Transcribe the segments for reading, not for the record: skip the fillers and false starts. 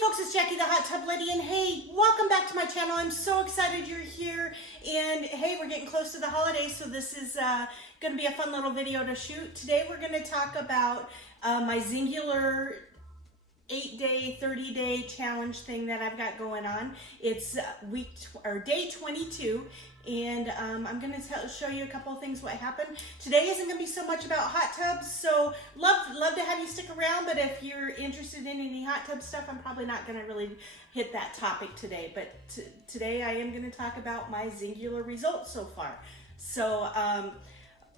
folks, it's Jackie the Hot Tub Lady, and hey, welcome back to my channel. I'm so excited you're here, and hey, we're getting close to the holidays, so this is going to be a fun little video to shoot. Today we're going to talk about my Xyngular 8-day, 30-day challenge thing that I've got going on. It's day 22, and I'm going to show you a couple of things what happened. Today isn't going to be so much about hot tubs, so love to have you stick around, but if you're interested in any hot tub stuff, I'm probably not going to really hit that topic today. But today I am going to talk about my Xyngular results so far. So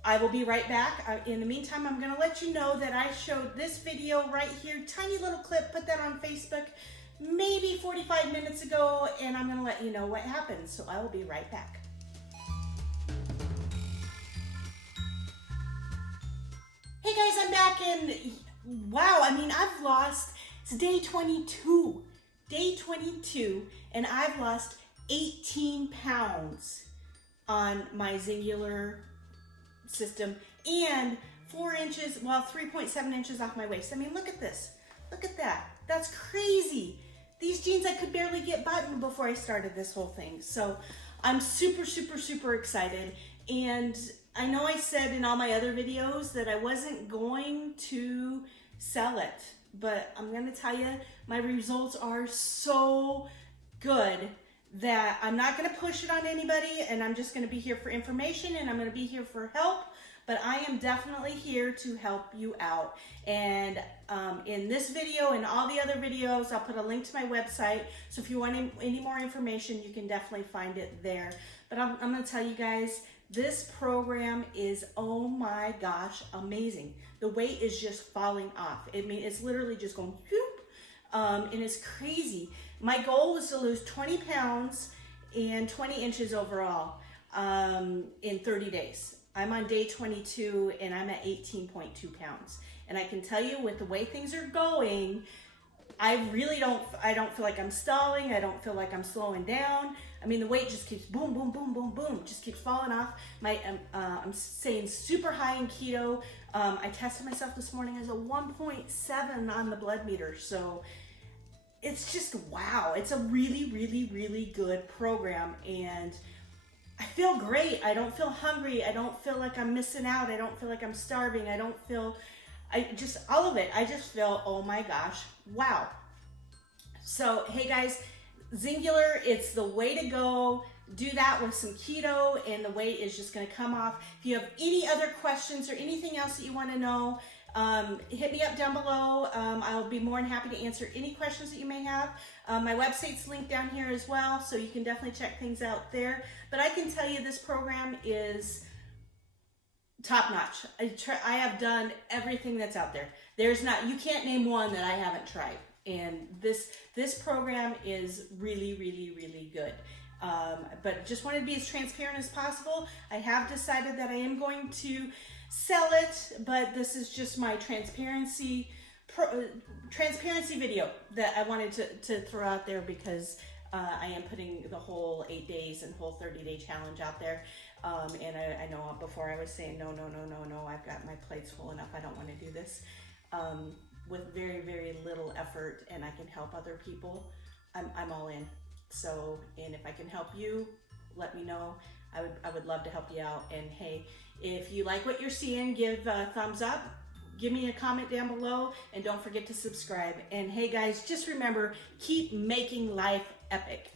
I will be right back. In the meantime, I'm going to let you know that I showed this video right here, tiny little clip, put that on Facebook maybe 45 minutes ago, and I'm going to let you know what happened. So I will be right back. Hey guys, I'm back, and wow, I mean, I've lost, it's day 22, and I've lost 18 pounds on my Xyngular system, and 4 inches, well, 3.7 inches off my waist. I mean, look at this, look at that, that's crazy. These jeans I could barely get buttoned before I started this whole thing, so I'm super excited. And I know I said in all my other videos that I wasn't going to sell it, but I'm going to tell you, my results are so good that I'm not going to push it on anybody, and I'm just going to be here for information, and I'm going to be here for help, but I am definitely here to help you out. And in this video and all the other videos, I'll put a link to my website, so if you want any more information, you can definitely find it there. But I'm going to tell you guys, this program is, oh my gosh, amazing. The weight is just falling off. I mean, it's literally just going whoop, and it's crazy. My goal is to lose 20 pounds and 20 inches overall in 30 days. I'm on day 22 and I'm at 18.2 pounds. And I can tell you, with the way things are going, I don't feel like I'm stalling. I don't feel like I'm slowing down. I mean, the weight just keeps boom, just keeps falling off. I'm staying super high in keto. I tested myself this morning as a 1.7 on the blood meter. So it's just, wow. It's a really good program, and I feel great. I don't feel hungry. I don't feel like I'm missing out. I don't feel like I'm starving. All of it. I just feel, oh my gosh, wow. So, hey guys, Xyngular, it's the way to go. Do that with some keto, and the weight is just going to come off. If you have any other questions or anything else that you want to know, hit me up down below. I'll be more than happy to answer any questions that you may have. My website's linked down here as well, so you can definitely check things out there. But I can tell you, this program is top notch. I have done everything that's out there. You can't name one that I haven't tried. And this program is really good. But just wanted to be as transparent as possible. I have decided that I am going to sell it, but this is just my transparency video that I wanted to throw out there, because I am putting the whole 8 days and whole 30-day challenge out there. And I know before I was saying, no, I've got my plates full enough. I don't want to do this. With very little effort, and I can help other people, I'm all in. So, and if I can help you, let me know. I would love to help you out. And hey, if you like what you're seeing, give a thumbs up, give me a comment down below, and don't forget to subscribe. And hey guys, just remember, keep making life epic.